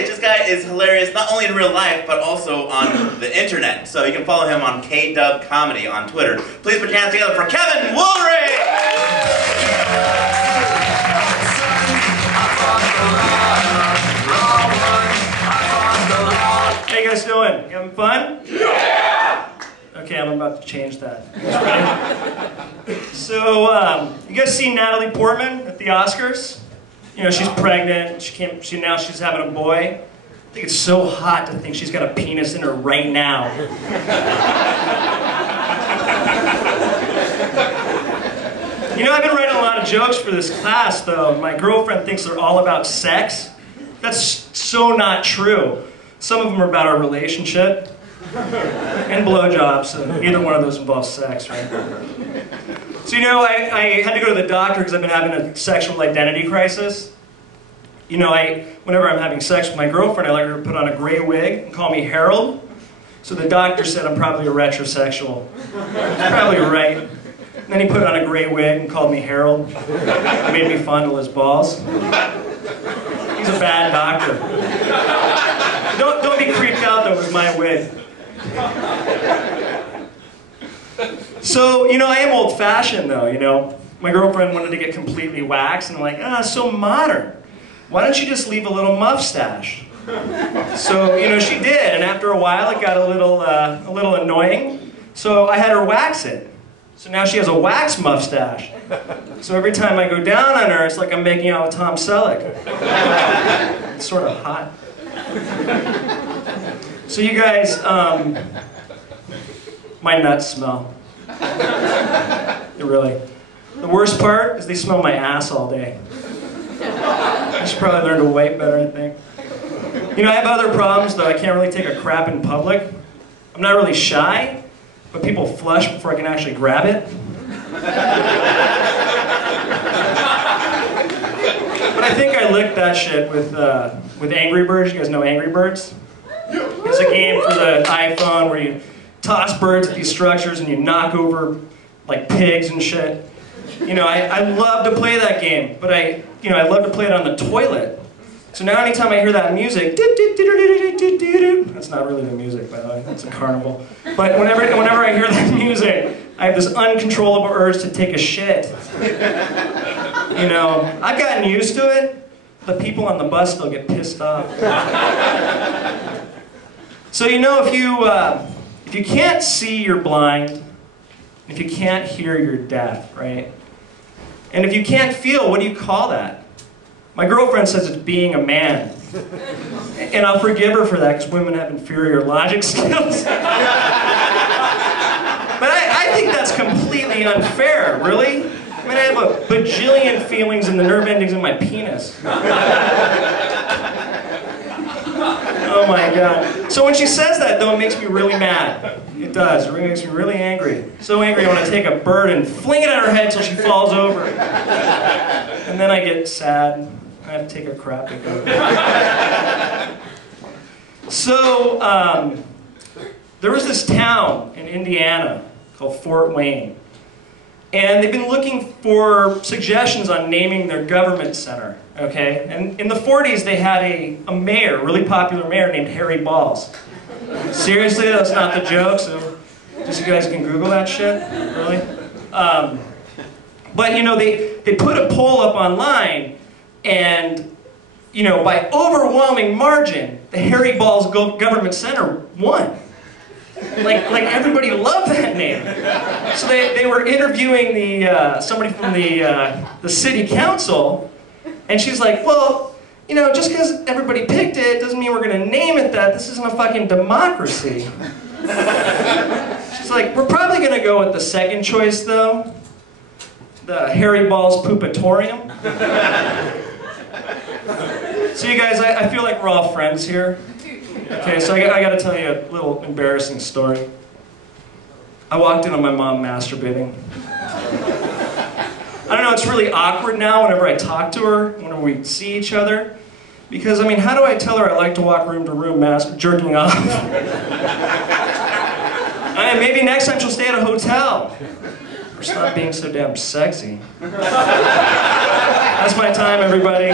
stage. This guy is hilarious, not only in real life, but also on the internet. So you can follow him on KDub Comedy on Twitter. Please put your hands together for Kevin Woolery! How you guys doing? You having fun? Yeah! Okay, I'm about to change that. So, you guys see Natalie Portman at the Oscars? You know, she's pregnant, now she's having a boy. I think it's so hot to think she's got a penis in her right now. You know, I've been writing a lot of jokes for this class, though. My girlfriend thinks they're all about sex. That's so not true. Some of them are about our relationship and blowjobs, so neither one of those involves sex, right? So, you know, I had to go to the doctor because I've been having a sexual identity crisis. You know, whenever I'm having sex with my girlfriend, I like her to put on a gray wig and call me Harold. So the doctor said I'm probably a retrosexual. He's probably right. And then he put on a gray wig and called me Harold. Made me fondle his balls. He's a bad doctor. Don't be creeped out though with my wig. So, you know, I am old-fashioned though, you know. My girlfriend wanted to get completely waxed, and I'm like, so modern. Why don't you just leave a little mustache? So, you know, she did, and after a while it got a little annoying, so I had her wax it. So now she has a wax mustache. So every time I go down on her, it's like I'm making out with Tom Selleck. It's sort of hot. So you guys, my nuts smell. Really. The worst part is they smell my ass all day. I should probably learn to wipe better, I think. You know, I have other problems though. I can't really take a crap in public. I'm not really shy, but people flush before I can actually grab it. But I think I licked that shit with Angry Birds. You guys know Angry Birds? It's a game for the iPhone where you toss birds at these structures and you knock over like pigs and shit. You know, I love to play that game, but I love to play it on the toilet. So now anytime I hear that music, that's not really the music, by the way, that's a carnival. But whenever I hear that music, I have this uncontrollable urge to take a shit. You know, I've gotten used to it. The people on the bus still get pissed off. So you know, if you can't see, you're blind. If you can't hear, you're deaf, right? And if you can't feel, what do you call that? My girlfriend says it's being a man. And I'll forgive her for that because women have inferior logic skills. But I think that's completely unfair, really. I mean, I have a bajillion feelings in the nerve endings in my penis. Oh my God. So when she says that, though, it makes me really mad. It does. It makes me really angry. So angry I want to take a bird and fling it at her head till she falls over. And then I get sad. I have to take a crap again. So, there was this town in Indiana called Fort Wayne. And they've been looking for suggestions on naming their government center, okay? And in the 40s, they had a mayor, a really popular mayor named Harry Balls. Seriously, that's not the joke, so just you guys can Google that shit, really? But, you know, they put a poll up online, and, you know, by overwhelming margin, the Harry Balls Government Center won. Like everybody loved that name. So they were interviewing somebody from the city council, and she's like, well, you know, just because everybody picked it doesn't mean we're going to name it that. This isn't a fucking democracy. She's like, we're probably going to go with the second choice, though. The Harry Balls Poopatorium. So you guys, I feel like we're all friends here. Okay, so I got to tell you a little embarrassing story. I walked in on my mom masturbating. I don't know, it's really awkward now whenever I talk to her, whenever we see each other. Because, I mean, how do I tell her I like to walk room to room jerking off? Maybe next time she'll stay at a hotel. Or stop being so damn sexy. That's my time, everybody.